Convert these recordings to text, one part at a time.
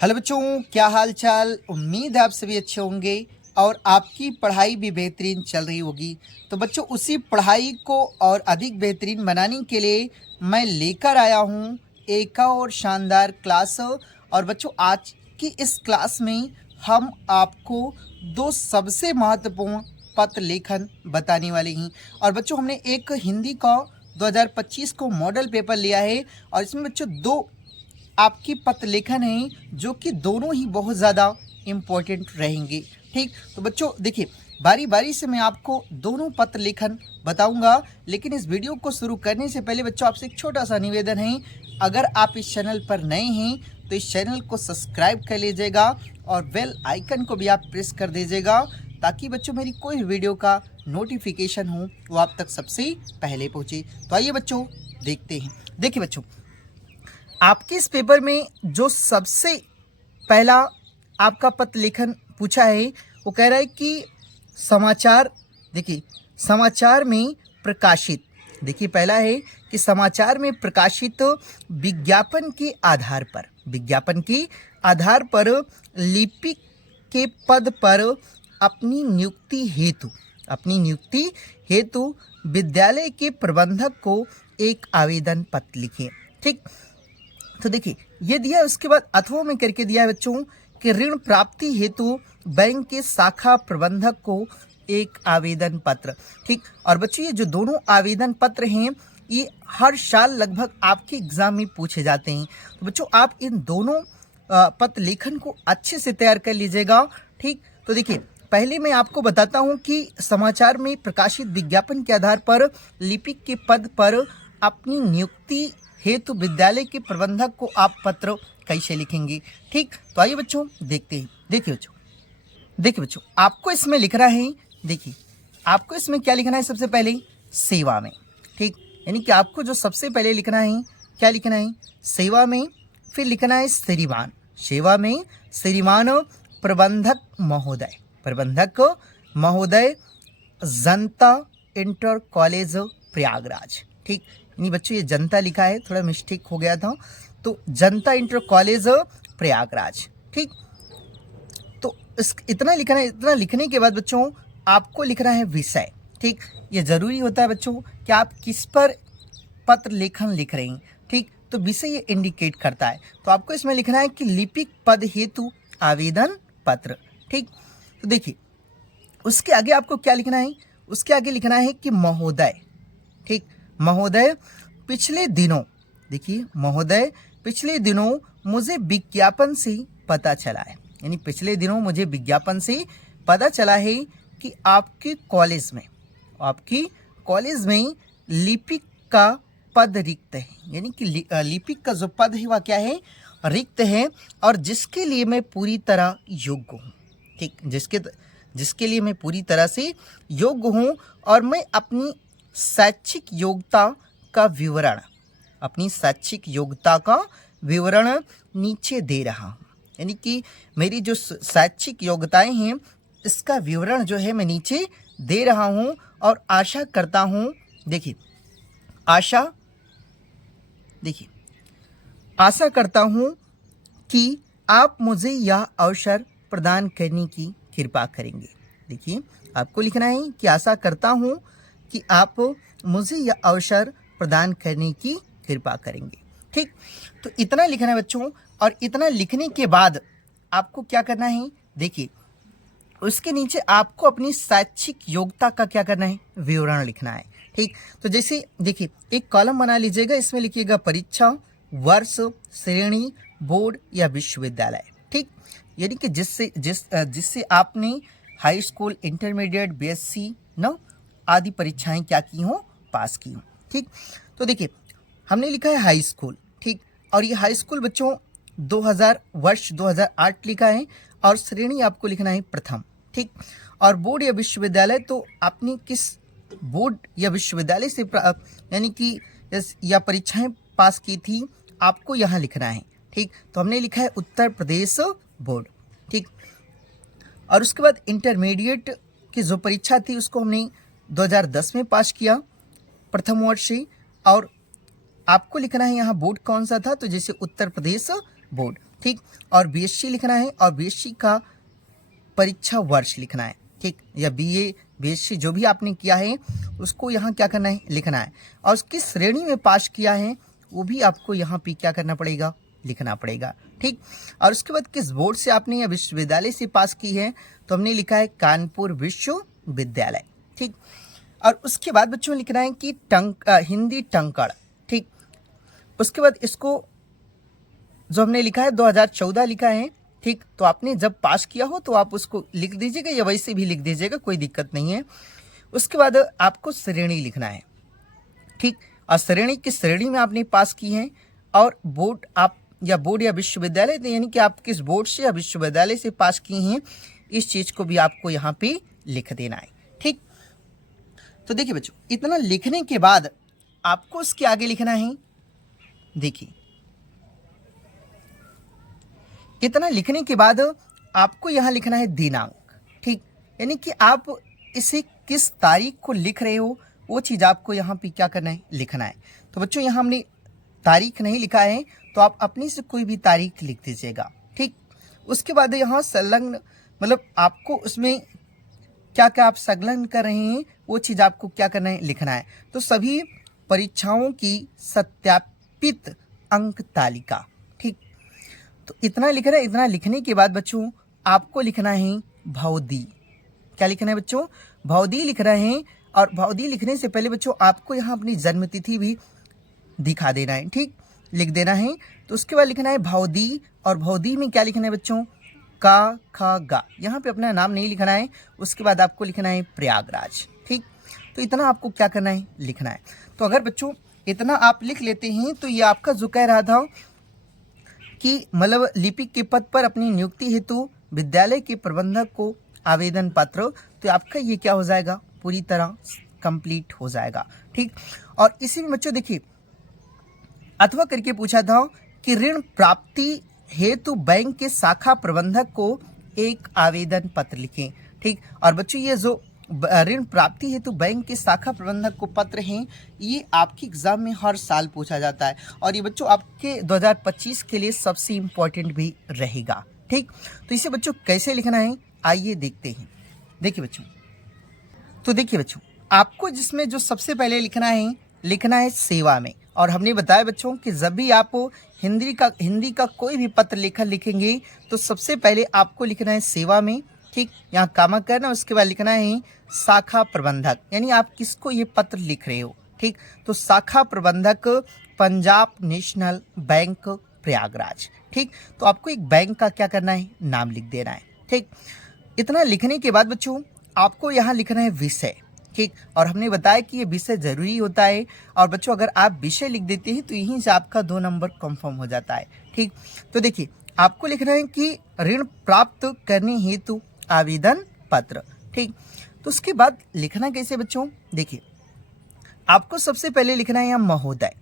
Hello बच्चों, क्या हाल चाल। उम्मीद है आप सभी अच्छे होंगे और आपकी पढ़ाई भी बेहतरीन चल रही होगी। तो बच्चों, उसी पढ़ाई को और अधिक बेहतरीन बनाने के लिए मैं लेकर आया हूँ एक और शानदार क्लास। और बच्चों, आज की इस क्लास में हम आपको दो सबसे महत्वपूर्ण पत्र लेखन बताने वाले हैं। और बच्चों, हमने एक हिंदी का 2025 को मॉडल पेपर लिया है और इसमें बच्चों दो आपकी पत्र लेखन है जो कि दोनों ही बहुत ज़्यादा इम्पोर्टेंट रहेंगे। ठीक, तो बच्चों देखिए, बारी बारी से मैं आपको दोनों पत्र लेखन बताऊंगा, लेकिन इस वीडियो को शुरू करने से पहले बच्चों आपसे एक छोटा सा निवेदन है। अगर आप इस चैनल पर नए हैं तो इस चैनल को सब्सक्राइब कर लीजिएगा और बेल आइकन को भी आप प्रेस कर दीजिएगा, ताकि बच्चों मेरी कोई वीडियो का नोटिफिकेशन हो वो आप तक सबसे पहले पहुँचे। तो आइए बच्चों देखते हैं। देखिए बच्चों, आपके इस पेपर में जो सबसे पहला आपका पत्र लेखन पूछा है वो कह रहा है कि समाचार, देखिए समाचार में प्रकाशित, देखिए पहला है कि समाचार में प्रकाशित विज्ञापन के आधार पर, विज्ञापन के आधार पर लिपिक के पद पर अपनी नियुक्ति हेतु विद्यालय के प्रबंधक को एक आवेदन पत्र लिखें। ठीक, तो देखिए ये दिया है। उसके बाद अथवा में करके दिया है बच्चों कि ऋण प्राप्ति हेतु बैंक के शाखा प्रबंधक को एक आवेदन पत्र। ठीक, और बच्चों ये जो दोनों आवेदन पत्र हैं ये हर साल लगभग आपके एग्जाम में पूछे जाते हैं। तो बच्चों आप इन दोनों पत्र लेखन को अच्छे से तैयार कर लीजिएगा। ठीक, तो देखिए पहले मैं आपको बताता हूं कि समाचार में प्रकाशित विज्ञापन के आधार पर लिपिक के पद पर अपनी नियुक्ति हेतु विद्यालय के प्रबंधक को आप पत्र कैसे लिखेंगे। ठीक, तो आइए बच्चों देखते हैं। देखिए बच्चों आपको इसमें लिखना है, देखिए आपको इसमें क्या लिखना है, सबसे पहले सेवा में। ठीक, यानी कि आपको जो सबसे पहले लिखना है, क्या लिखना है, सेवा में। फिर लिखना है श्रीमान, सेवा में श्रीमान प्रबंधक महोदय जनता इंटर कॉलेज प्रयागराज। ठीक, नहीं बच्चों ये जनता लिखा है, थोड़ा मिस्टेक हो गया था, तो जनता इंटर कॉलेज प्रयागराज। ठीक, तो इतना लिखना है। इतना लिखने के बाद बच्चों आपको लिखना है विषय। ठीक, ये जरूरी होता है बच्चों कि आप किस पर पत्र लेखन लिख रहे हैं। ठीक, तो विषय ये इंडिकेट करता है। तो आपको इसमें लिखना है कि लिपिक पद हेतु आवेदन पत्र। ठीक, तो देखिए उसके आगे आपको क्या लिखना है, उसके आगे लिखना है कि महोदय। ठीक, महोदय पिछले दिनों, देखिए महोदय पिछले दिनों मुझे विज्ञापन से पता चला है, यानी पिछले दिनों मुझे विज्ञापन से पता चला है कि आपकी कॉलेज में लिपिक का पद रिक्त है, यानी कि लिपिक का जो पद है वह क्या है, रिक्त है, और जिसके लिए मैं पूरी तरह योग्य हूँ। ठीक, जिसके लिए मैं पूरी तरह से योग्य हूँ, और मैं अपनी शैक्षिक योग्यता का विवरण नीचे दे रहा हूँ, यानी कि मेरी जो शैक्षिक योग्यताएं हैं इसका विवरण जो है मैं नीचे दे रहा हूँ, और आशा करता हूँ, आशा करता हूँ कि आप मुझे यह अवसर प्रदान करने की कृपा करेंगे। देखिए आपको लिखना है कि आशा करता हूँ कि आप मुझे यह अवसर प्रदान करने की कृपा करेंगे। ठीक, तो इतना लिखना है बच्चों, और इतना लिखने के बाद आपको क्या करना है, देखिए उसके नीचे आपको अपनी शैक्षिक योग्यता का क्या करना है, विवरण लिखना है। ठीक, तो जैसे देखिए एक कॉलम बना लीजिएगा, इसमें लिखिएगा परीक्षा, वर्ष, श्रेणी, बोर्ड या विश्वविद्यालय। ठीक, यानी कि जिससे आपने हाई स्कूल, इंटरमीडिएट, बीएससी न आदि परीक्षाएं क्या की हो, पास की हो। ठीक, तो देखिए हमने लिखा है हाई स्कूल। ठीक, और ये हाई स्कूल बच्चों 2008 लिखा है, और श्रेणी आपको लिखना है प्रथम। ठीक, और बोर्ड या विश्वविद्यालय, तो आपने किस बोर्ड या विश्वविद्यालय से यानी कि या परीक्षाएं पास की थी आपको यहाँ लिखना है। ठीक, तो हमने लिखा है उत्तर प्रदेश बोर्ड। ठीक, और उसके बाद इंटरमीडिएट की जो परीक्षा थी उसको हमने 2010 में पास किया, प्रथम वर्ष से, और आपको लिखना है यहाँ बोर्ड कौन सा था, तो जैसे उत्तर प्रदेश बोर्ड। ठीक, और बीएससी लिखना है और बीएससी का परीक्षा वर्ष लिखना है। ठीक, या बीए बीएससी जो भी आपने किया है उसको यहाँ क्या करना है, लिखना है, और किस श्रेणी में पास किया है वो भी आपको यहाँ पे क्या करना पड़ेगा, लिखना पड़ेगा। ठीक, और उसके बाद किस बोर्ड से आपने या विश्वविद्यालय से पास की है, तो हमने लिखा है कानपुर विश्वविद्यालय। ठीक, और उसके बाद बच्चों लिखना है कि हिंदी टंकण। ठीक, उसके बाद इसको जो हमने लिखा है 2014 लिखा है। ठीक, तो आपने जब पास किया हो तो आप उसको लिख दीजिएगा या वैसे भी लिख दीजिएगा, कोई दिक्कत नहीं है। उसके बाद आपको श्रेणी लिखना है। ठीक, और श्रेणी किस श्रेणी में आपने पास की है, और बोर्ड आप या बोर्ड या विश्वविद्यालय, यानी कि आप किस बोर्ड से या विश्वविद्यालय से पास किए हैं, इस चीज को भी आपको यहाँ पे लिख देना है। ठीक, तो देखिए बच्चों, इतना लिखने के बाद आपको उसके आगे लिखना है, देखिए इतना लिखने के बाद आपको यहाँ लिखना है दिनांक। ठीक, यानी कि आप इसे किस तारीख को लिख रहे हो वो चीज़ आपको यहाँ पे क्या करना है, लिखना है। तो बच्चों यहाँ हमने तारीख नहीं लिखा है, तो आप अपनी से कोई भी तारीख लिख दीजिएगा। ठीक, उसके बाद यहाँ संलग्न, मतलब आपको उसमें क्या क्या आप संलग्न कर रहे हैं वो चीज़ आपको क्या करना है, लिखना है। तो सभी परीक्षाओं की सत्यापित अंक तालिका। ठीक, तो इतना लिख रहे हैं। इतना लिखने के बाद बच्चों आपको लिखना है भौदी। क्या लिखना है बच्चों, भौदी लिख रहे हैं, और भौदी लिखने से पहले बच्चों आपको यहाँ अपनी जन्म तिथि भी दिखा देना है। ठीक, लिख देना है। तो उसके बाद लिखना है भौदी, और भौदी में क्या लिखना है बच्चों, का खा गा, यहाँ पे अपना नाम नहीं लिखना है। उसके बाद आपको लिखना है प्रयागराज। ठीक, तो इतना आपको क्या करना है, लिखना है। तो अगर बच्चों इतना आप लिख लेते हैं तो ये आपका जो कह रहा था कि मतलब लिपिक के पद पर अपनी नियुक्ति हेतु विद्यालय के प्रबंधक को आवेदन पत्र, तो आपका ये क्या हो जाएगा, पूरी तरह कंप्लीट हो जाएगा। ठीक, और इसी में बच्चों देखिए अथवा करके पूछा था कि ऋण प्राप्ति हेतु बैंक के शाखा प्रबंधक को एक आवेदन पत्र लिखें। ठीक, और बच्चों ये जो ऋण प्राप्ति हेतु बैंक के शाखा प्रबंधक को पत्र हैं, ये आपके एग्जाम में हर साल पूछा जाता है, और ये बच्चों आपके 2025 के लिए सबसे इम्पोर्टेंट भी रहेगा। ठीक, तो इसे बच्चों कैसे लिखना है आइए देखते हैं। देखिए बच्चों, तो देखिए बच्चों आपको जिसमें जो सबसे पहले लिखना है सेवा में। और हमने बताया बच्चों कि जब भी आप हिंदी का कोई भी पत्र लेखन लिखेंगे तो सबसे पहले आपको लिखना है सेवा में। ठीक, यहाँ कामा करना, उसके बाद लिखना है शाखा प्रबंधक, यानी आप किसको ये पत्र लिख रहे हो। ठीक, तो शाखा प्रबंधक पंजाब नेशनल बैंक प्रयागराज। ठीक, तो आपको एक बैंक का क्या करना है, नाम लिख देना है। ठीक, इतना लिखने के बाद बच्चों आपको यहाँ लिखना है विषय। ठीक, और हमने बताया कि ये विषय जरूरी होता है, और बच्चों अगर आप विषय लिख देते हैं तो यहीं से आपका 2 नंबर कंफर्म हो जाता है। ठीक, तो देखिए आपको लिखना है कि ऋण प्राप्त करने हेतु आवेदन पत्र। ठीक, तो उसके बाद लिखना कैसे बच्चों, देखिए आपको सबसे पहले लिखना है यहाँ महोदय।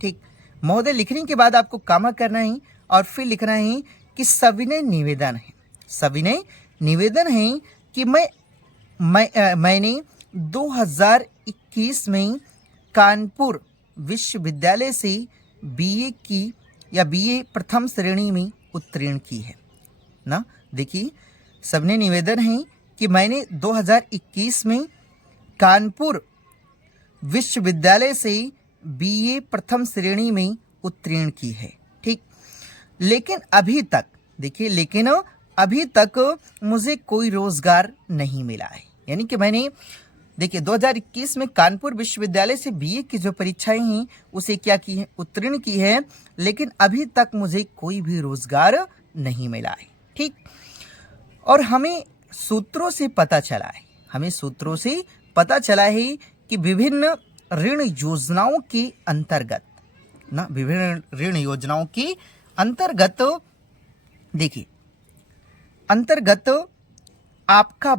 ठीक, महोदय लिखने के बाद आपको कामा करना है, और फिर लिखना है कि सविनय निवेदन है कि मैंने 2021 में कानपुर विश्वविद्यालय से बीए की या बीए प्रथम श्रेणी में उत्तीर्ण की है ना। देखिए सबने निवेदन है कि मैंने 2021 में कानपुर विश्वविद्यालय से बीए प्रथम श्रेणी में उत्तीर्ण की है। ठीक, लेकिन अभी तक, देखिए लेकिन अभी तक मुझे कोई रोजगार नहीं मिला है। यानी कि मैंने देखिए 2021 में कानपुर विश्वविद्यालय से बीए की जो परीक्षाएं हैं उसे क्या की है, उत्तीर्ण की है, लेकिन अभी तक मुझे कोई भी रोजगार नहीं मिला है। ठीक, और हमें सूत्रों से पता चला है कि विभिन्न ऋण योजनाओं के अंतर्गत देखिए आपका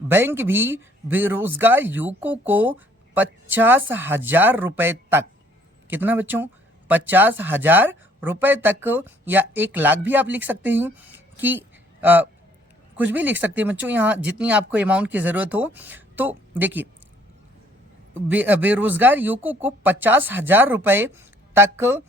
बैंक भी बेरोजगार युवकों को 50,000 रुपए तक, कितना बच्चों, 50,000 रुपए तक, या 1 लाख भी आप लिख सकते हैं कि कुछ भी लिख सकते हैं बच्चों, यहाँ जितनी आपको अमाउंट की ज़रूरत हो। तो देखिए बेरोजगार युवकों को 50,000 रुपए तक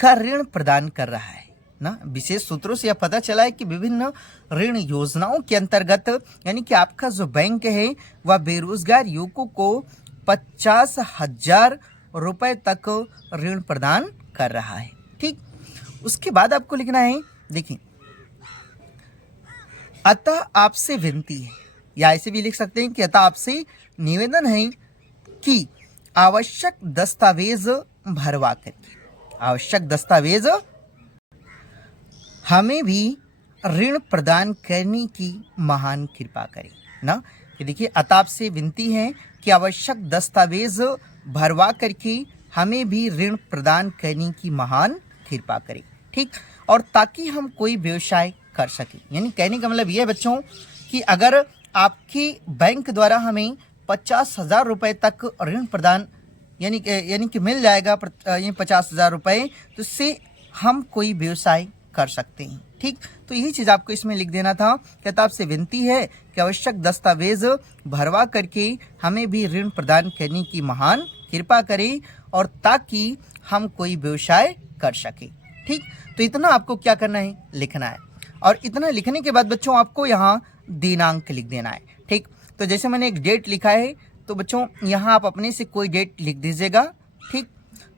का ऋण प्रदान कर रहा है ना। विशेष सूत्रों से यह पता चला है कि विभिन्न ऋण योजनाओं के अंतर्गत यानी कि आपका जो बैंक है वह बेरोजगार युवकों को 50,000 रुपए तक ऋण प्रदान कर रहा है। ठीक, उसके बाद आपको लिखना है, देखिए, अतः आपसे विनती है, या ऐसे भी लिख सकते हैं कि अतः आपसे निवेदन है कि आवश्यक दस्तावेज भरवा करके, आवश्यक दस्तावेज हमें भी ऋण प्रदान करने की महान कृपा करें ना। कि देखिए, अतः आपसे विनती है कि आवश्यक दस्तावेज भरवा करके हमें भी ऋण प्रदान करने की महान कृपा करें। ठीक, और ताकि हम कोई व्यवसाय कर सकें। यानी कहने का मतलब यह है बच्चों कि अगर आपके बैंक द्वारा हमें 50,000 रुपये तक ऋण प्रदान यानी कि मिल जाएगा, ये 50,000 रुपये, तो इससे हम कोई व्यवसाय कर सकते हैं। ठीक, तो यही चीज़ आपको इसमें लिख देना था। कहता आपसे विनती है कि आवश्यक दस्तावेज भरवा करके हमें भी ऋण प्रदान करने की महान कृपा करें और ताकि हम कोई व्यवसाय कर सके। ठीक, तो इतना आपको क्या करना है, लिखना है। और इतना लिखने के बाद बच्चों आपको यहाँ दिनांक लिख देना है। ठीक, तो जैसे मैंने एक डेट लिखा है, तो बच्चों यहाँ आप अपने से कोई डेट लिख दीजिएगा। ठीक,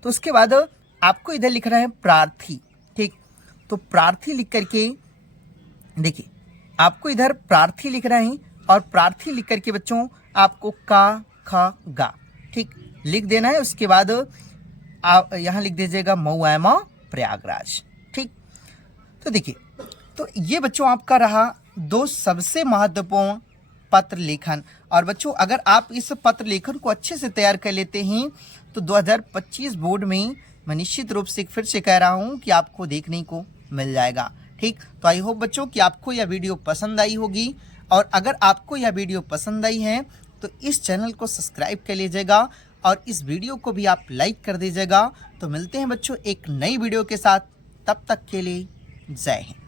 तो उसके बाद आपको इधर लिखना है प्रार्थी। ठीक, तो प्रार्थी लिख करके देखिए, आपको इधर प्रार्थी लिखना है और प्रार्थी लिख करके बच्चों आपको का ख गा ठीक लिख देना है। उसके बाद आप यहाँ लिख दीजिएगा मऊआमा प्रयागराज। ठीक, तो देखिए, तो ये बच्चों आपका रहा 2 सबसे महत्वपूर्ण पत्र लेखन। और बच्चों अगर आप इस पत्र लेखन को अच्छे से तैयार कर लेते हैं तो 2025 बोर्ड में मैं निश्चित रूप से फिर से कह रहा हूँ कि आपको देखने को मिल जाएगा। ठीक, तो आई होप बच्चों कि आपको यह वीडियो पसंद आई होगी। और अगर आपको यह वीडियो पसंद आई है तो इस चैनल को सब्सक्राइब कर लीजिएगा और इस वीडियो को भी आप लाइक कर दीजिएगा। तो मिलते हैं बच्चों एक नई वीडियो के साथ, तब तक के लिए जय हिंद।